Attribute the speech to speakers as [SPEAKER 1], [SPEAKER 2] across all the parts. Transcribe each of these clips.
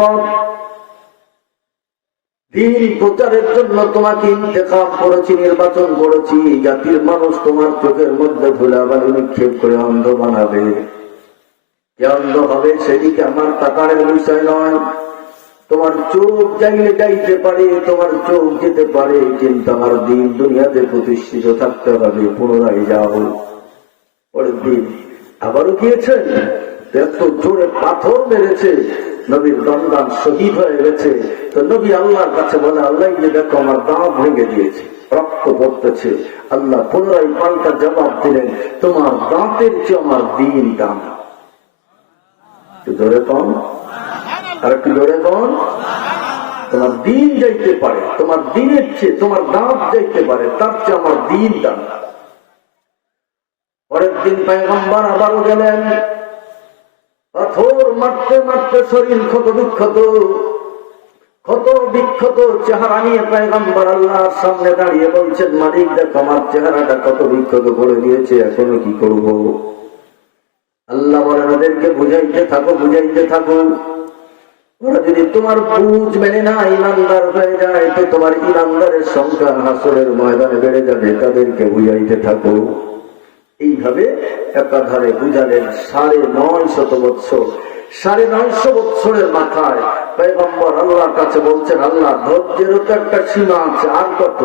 [SPEAKER 1] উম্মত দিন প্রচারের জন্য তোমাকে ইন্তেকাম করেছি, নির্বাচন করেছি, জাতির মানুষ তোমার চোখের মধ্যে ধুলাবালি নিক্ষেপ করে অন্ধ বানাবে। অন্ধ হবে সেদিকে আমার তাকারের বিষয় নয়। তোমার চোখ যাইলে যাইতে পারে, তোমার চোখ যেতে পারে, কিন্তু আমার দিন দুনিয়াতে প্রতিষ্ঠিত থাকতে হবে, পুনরায় যাও পরের দিন আবারও গিয়েছেন, এত জোরে পাথর মেরেছে নবীর দন্দান শহীদ হয়ে গেছে। তো নবী আল্লাহর কাছে বলে, আল্লাহ যে দেখো, আমার দাঁত ভেঙে দিয়েছে, রক্ত পড়তেছে। আল্লাহ পুনরায় পাল্টা জবাব দিলেন, তোমার দাঁতের চেয়ে আমার দিন দাম। জোরে কম আর একটু জোরে কম তোমার দিন যাইতে পারে, তোমার দিনের চেয়ে, তোমার দাঁত যাইতে পারে, তার চেয়ে আমার দিন দাম। পরের দিন পায়গম্বর আবারও গেলেন। পাথর মারতে মারতে শরীর ক্ষত বিক্ষত ক্ষত বিক্ষত চেহারা নিয়ে পায়গম্বর আল্লাহর সামনে দাঁড়িয়ে বলছেন, মালিক, দেখ আমার চেহারাটা কত বিক্ষত করে দিয়েছে, এখনও কি করব? আল্লাহ বলেন, ওদেরকে বুঝাইতে থাকো বুঝাইতে থাকো। ওরা যদি তোমার বুঝ মেনে না ইমানদার হয়ে যায়, তো তোমার ইমানদারের সংখ্যা হাসরের ময়দানে বেড়ে যাবে, তাদেরকে বুঝাইতে থাকো। এইভাবে একাধারে বুঝালেন সাড়ে নয় শত বৎসর। সাড়ে নয়শো বৎসরের মাথায় পেগম্বর আল্লাহর কাছে বলছেন, আল্লাহ, ধৈর্যেরও তো একটা সীমা আছে, আর কত?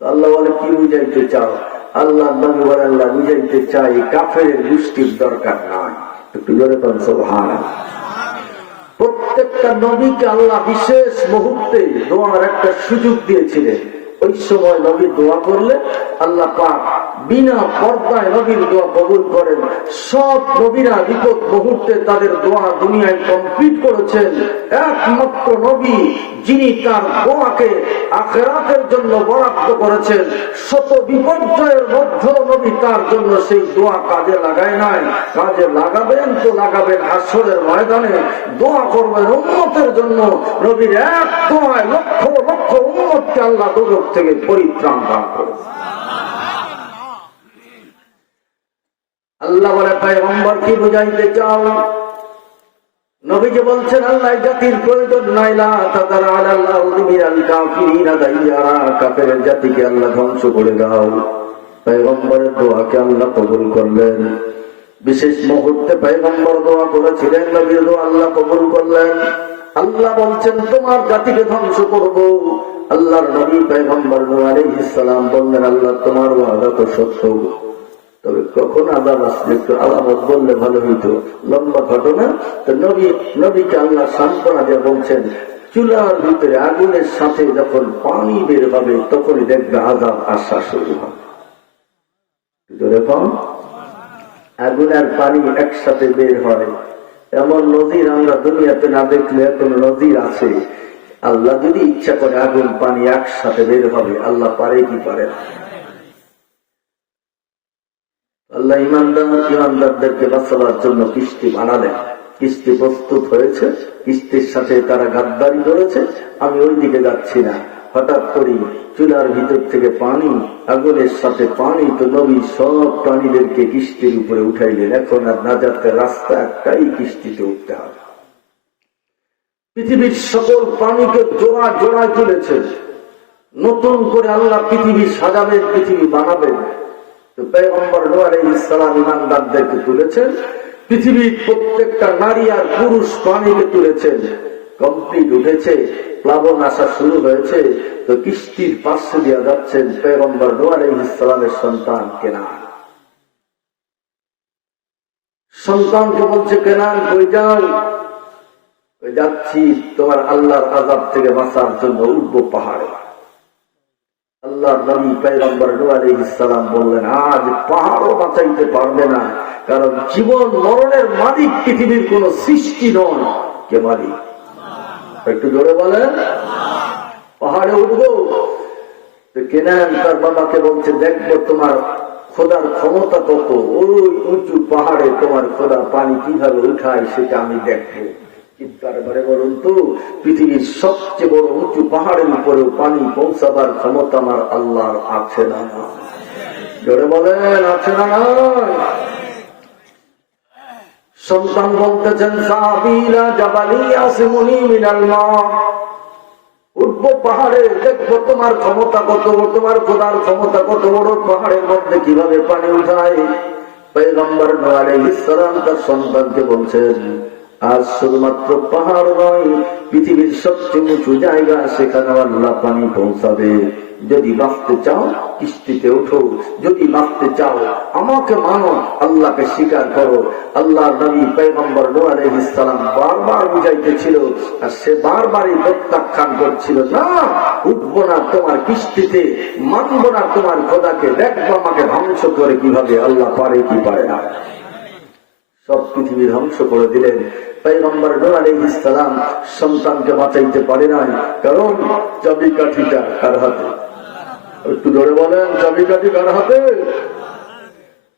[SPEAKER 1] আল্লাহ বলে, কি বুঝাইতে চাও? আল্লাহ নবী আল্লাহ, বুঝাইতে চাই কাফের গোষ্ঠীর দরকার নাই। একটু জোরে পান প্রত্যেকটা নবীকে আল্লাহ বিশেষ মুহূর্তে দোয়ার একটা সুযোগ দিয়েছিলেন। ওই সময় নবী দোয়া করলে আল্লাহ পাক বিনা পর্দায় নবীর দোয়া কবুল করেন। সব নবীরা বিপদ মুহূর্তে তাদের দোয়া দুনিয়ায় কমপ্লিট করেছেন। একমাত্র নবী যিনি তার দোয়াকে আখেরাতের জন্য বরাদ্দ করেছেন। শত বিপর্যয়ের মধ্যেও নবী তার জন্য সেই দোয়া কাজে লাগায় নাই। কাজে লাগাবেন তো লাগাবেন হাসরের ময়দানে। দোয়া করবেন উন্নতের জন্য। নবীর এক দোয়ায় লক্ষ লক্ষ উন্নতকে আল্লাহ দুর্যোগ থেকে পরিত্রাণ দান করে আল্লাহ বলে, পায়গম্বর, কি বুঝাইতে চাও? নবীজি বলছেন, আল্লাহ জাতির প্রয়োজন জাতিকে আল্লাহ ধ্বংস করে দাও। দোয়াকে আল্লাহ কবুল করলেন। বিশেষ মুহূর্তে পয়গম্বর দোয়া করেছিলেন, নবীর দোয়া আল্লাহ কবুল করলেন। আল্লাহ বলছেন, তোমার জাতিকে ধ্বংস করব। আল্লাহর নবী পয়গম্বর আলাইহিস বললেন, আল্লাহ, তোমার ওয়াদা তো সত্য। তবে কখন আদাব আসলে একটু আলামত বললে ভালো হইতো? লম্বা ঘটনা। তো নবী, নবীকে আল্লাহ সান্ত্বনা দিয়ে বলছেন, চুলার ভিতরে আগুনের সাথে যখন পানি বের হবে, তখনই দেখবে আদাব আসা শুরু হবে। আগুন আর পানি একসাথে বের হয়। এমন নদীর আমরা দুনিয়াতে না দেখলে এখন নদীর আছে। আল্লাহ যদি ইচ্ছা করে আগুন, পানি একসাথে বের হবে, আল্লাহ পারে কি পারে না? আল্লাহ ইমানদার ইমানদারদেরকে বাঁচাবার জন্য কিস্তি বানালেন কিস্তি প্রস্তুত হয়েছে, কিস্তির সাথে তারা গাদ্দারি করেছে, আমি ওই দিকে যাচ্ছি না। হঠাৎ করি চুলার ভিতর থেকে পানি, আগুনের সাথে পানি, তো নবী সব প্রাণীদেরকে কিস্তির উপরে উঠাইলেন। এখন আর নাজাতের রাস্তা একটাই কিস্তিতে উঠতে হবে। পৃথিবীর সকল প্রাণীকে জোড়া জোড়ায় তুলেছেন নতুন করে আল্লাহ পৃথিবী সাজাবেন পৃথিবী বানাবেন পৃথিবীর প্রত্যেকটা নারী আর পুরুষ তুলেছেন। কমপ্লিট উঠেছে শুরু হয়েছে, তো কিস্তির পার্শ্ব দিয়া যাচ্ছেন পেগম্বর নোয়ার ইসলামের সন্তান কেনান। সন্তানকে বলছে, কেনান, কই ওই যাচ্ছি তোমার আল্লাহর আজাব থেকে বাঁচার জন্য উঠবো পাহাড়ে। একটু পাহাড়ে উঠবো। কেনান তার বাবাকে বলছে, দেখব তোমার খোদার ক্ষমতা কত। ওই উঁচু পাহাড়ে তোমার খোদা পানি কীভাবে উঠায় সেটা আমি দেখব। চিৎকারে সন্তান বলতেছেন উঠবো পাহাড়ে, দেখব তোমার ক্ষমতা কত বড় তোমার খোদার ক্ষমতা কত বড়, পাহাড়ের মধ্যে কীভাবে পানি উঠায়? পেগম্বর ইসলাম তার সন্তানকে বলছেন আজ শুধুমাত্র পাহাড় নয়, পৃথিবীর সবচেয়ে উঁচু জায়গা, সেখানে আল্লাহ পানি পৌঁছাবে। যদি বাঁচতে চাও, কিস্তিতে ওঠো। যদি বাঁচতে চাও, আমাকে মানো, আল্লাহকে স্বীকার করো। আল্লাহ নবী পেগম্বর ইসলাম বারবার বুঝাইতেছিল, আর সে বারবারই প্রত্যাখ্যান করছিল, না, উঠবো না তোমার কিস্তিতে, মানবো না তোমার খোদাকে, দেখব আমাকে ধ্বংস করে কীভাবে, আল্লাহ পারে কি পারে না। সব পৃথিবী ধ্বংস করে দিলেন। পেগম্বর নূর আলাইহিস সালাম সন্তানকে বাঁচাইতে পারে নাই। কারণ চাবিকাঠিটা কার হাতে? একটু ধরে বলেন চাবিকাঠি কার হাতে পৈগম্বর নূর আলাইহিস সালাম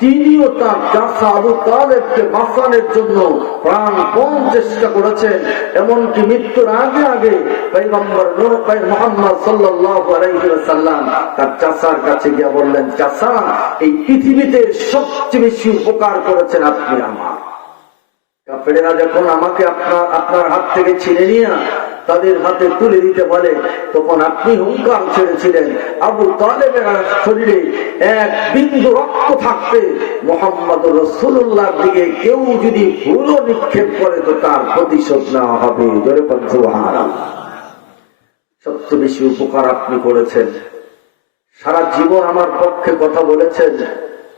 [SPEAKER 1] তিনিও তার চাষা আবু তালেবকে বাঁচানোর জন্য প্রাণপণ চেষ্টা করেছেন এমনকি মৃত্যুর আগে আগে মোহাম্মদ ওয়াসাল্লাম তার চাষার কাছে গিয়ে বললেন চাষা এই পৃথিবীতে সবচেয়ে বেশি উপকার করেছেন আপনি আমার। যখন আমাকে আপনার আপনার হাত থেকে ছিনে নিয়ে তাদের হাতে তুলে দিতে বলে। তখন আপনি হুঙ্কার ছেড়েছিলেন। আবু তালেবের শরীরে এক বিন্দু রক্ত থাকতে মোহাম্মদ রসুল্লাহ দিকে কেউ যদি ভুলও নিক্ষেপ করে, তো তার প্রতিশোধ নেওয়া হবে। জোরে পঞ্চহারা সবচেয়ে বেশি উপকার আপনি করেছেন। সারা জীবন আমার পক্ষে কথা বলেছেন,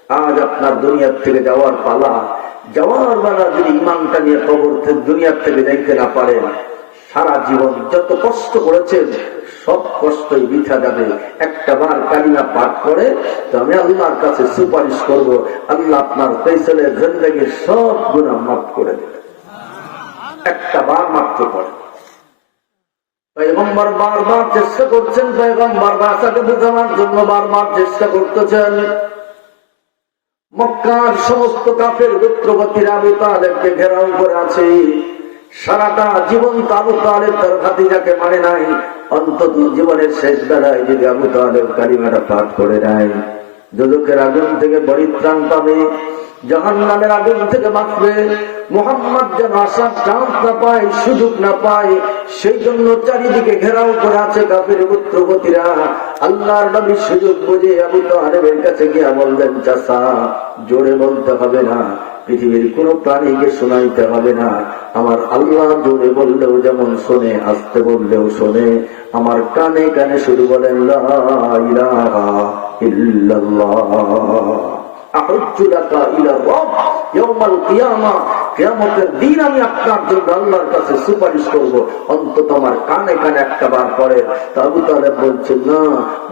[SPEAKER 1] আজ আপনার দুনিয়ার থেকে যাওয়ার পালা। যাওয়ার বেলা যদি ইমানটা নিয়ে কবর দুনিয়ার থেকে যাইতে না পারেন সারা জীবন যত কষ্ট করেছেন, সব কষ্টই বিঠা যাবে। একটা বার কালিমা পাঠ করে তো আমি আল্লাহর কাছে সুপারিশ করব, আল্লাহ আপনার পেছনের জিন্দগির সব গুণা মাফ করে দেবে একটা বার মাত্র পড়ে। চেষ্টা করছেন ঘেরাও করে আছে। সারাটা জীবন তো আবু তালেব তার ভাতিজাকে মানে নাই। অন্তত জীবনের শেষ বেলায় যদি আবু তালেব কালিমাটা পাঠ করে নেয়। যদুকের আগুন থেকে পরিত্রাণ পাবে জাহান নামের আগুন থেকে বাঁচবে, মোহাম্মদ যেন আসার চান্স না পায়, সুযোগ না পায়, সেই জন্য চারিদিকে ঘেরাও করে আছে কাপের পুত্রপতিরা আল্লাহর নবী সুযোগ বুঝে আবু তালেবের কাছে গিয়া বললেন চাষা জোরে বলতে হবে না। পৃথিবীর কোন প্রাণীকে শোনাইতে হবে না, আমার আল্লাহ জোরে বললেও যেমন শোনে, আসতে বললেও শোনে, আমার কানে কানে শুধু বলেন, লা ইলাহা ইল্লাল্লাহ দিন আমি আপনার জন্য আল্লাহর কাছে সুপারিশ করব। অন্তত আমার কানে কানে একটা বার পরে তাবু তাহলে বলছেন, না,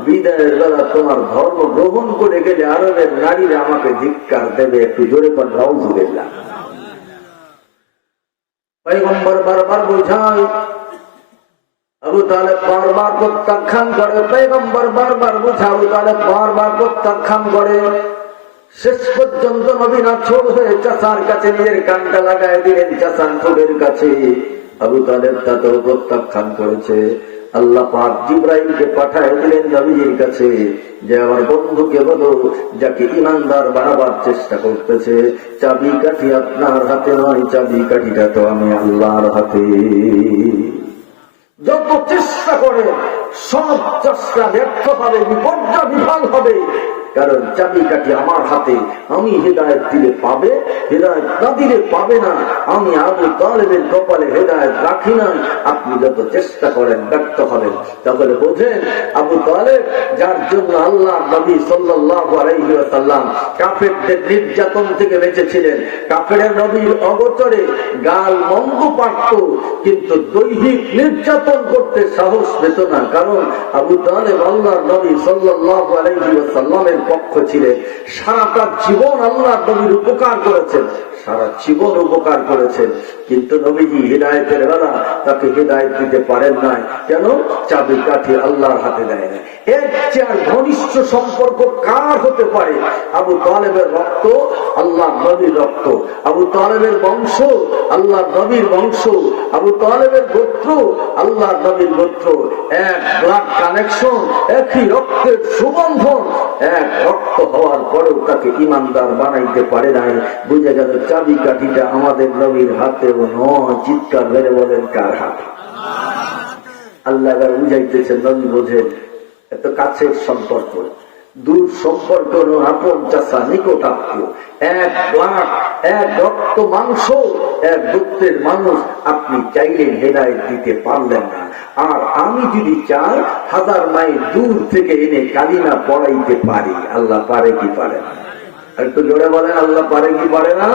[SPEAKER 1] বিদায়ের বেলা তোমার ধর্ম গ্রহণ করে গেলে আরবের নারীরা আমাকে ধিক্কার দেবে। একটু জোরে পর বারবার বোঝায়, আবু তালেব বারবার প্রত্যাখ্যান করে। বারবার বুঝা আবু তালেব বারবার প্রত্যাখ্যান করে। শেষ পর্যন্ত নবীনা ছোট হয়ে চাষার কাছে নিজের কানটা লাগায় দিলেন চাষান ঠোঁটের কাছে। আবু তালেব তাতেও প্রত্যাখ্যান করেছে। আল্লাহ পাক জিব্রাইলকে পাঠায় দিলেন নবীজির কাছে যে আমার বন্ধুকে বলো, যাকে ইমানদার বানাবার চেষ্টা করতেছে। চাবি কাঠি আপনার হাতে নয়, চাবি কাঠিটা তো আমি আল্লাহর হাতে। যত চেষ্টা করে, সব চেষ্টা ব্যর্থ হবে, বিপর্যয় বিফল হবে। কারণ চাবি কাঠি আমার হাতে, আমি হেদায়ত দিলে পাবে, হেদায়ত না দিলে পাবে না। আমি আবু তালেবের কপালে হেদায়ত রাখি নাই। আপনি যত চেষ্টা করেন, ব্যর্থ হবেন। তাহলে বোঝেন, আবু তালেব, যার জন্য আল্লাহ নবী সাল্লাহ আলাইসাল্লাম কাফেরদের নির্যাতন থেকে বেঁচেছিলেন। কাফের নবীর অগোচরে গাল মন্দ পারত, কিন্তু দৈহিক নির্যাতন করতে সাহস পেত না। কারণ আবু তালেব আল্লাহ নবী সাল্লাহ আলাইসাল্লামের পক্ষ ছিলেন। সারাটা জীবন আল্লাহ নবীর উপকার করেছেন। সারা জীবন উপকার করেছেন। কিন্তু নবীজি হৃদায়তের বেলা তাকে হৃদায়ত দিতে পারেন নাই। কেন? চাবি কাঠি আল্লাহর হাতে দেয় না এর চেয়ে ঘনিষ্ঠ সম্পর্ক কার হতে পারে? আবু তালেবের রক্ত আল্লাহ নবীর রক্ত। আবু তালেবের বংশ আল্লাহ নবীর বংশ। আবু তালেবের গোত্র আল্লাহ নবীর গোত্র। এক ব্লাড কানেকশন একই রক্তের সুবন্ধন এক রক্ত হওয়ার পরেও তাকে ইমানদার বানাইতে পারে নাই। বুঝে গেল চাবি কাঠিটা আমাদের নবীর হাতেও নয়, চিৎকার মেরে বলেন, কার হাতে? আল্লাহ বুঝাইতেছেন, নবী বোঝেন, এত কাছের সম্পর্ক, দূর সম্পর্ক আপন চাষা নিকট আত্মীয়, এক লাখ, এক রক্ত মাংস, এক গোত্রের মানুষ, আপনি চাইলে হেদায়ত দিতে পারলেন না। আর আমি যদি চাই, হাজার মাইল দূর থেকে এনে কালিমা পড়াইতে পারি, আল্লাহ পারে কি পারে না। একটু জোরে বলেন, আল্লাহ পারে কি পারে না?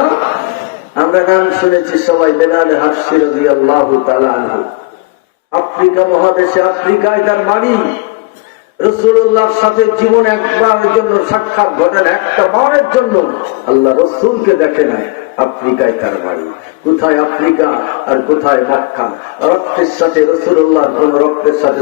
[SPEAKER 1] আমরা নাম শুনেছি সবাই, বেলালে হাসি রাজি আল্লাহ আফ্রিকা মহাদেশে, আফ্রিকায় তার বাড়ি রসুল্লাহর সাথে জীবন একবারের জন্য সাক্ষাৎ ঘটেন একটা বারের জন্য। আল্লাহ রসুলকে দেখে নাই আফ্রিকায় তার বাড়ি কোথায় আফ্রিকা আর কোথায় মক্কা? রক্তের সাথে রসুল্লাহ কোন রক্তের সাথে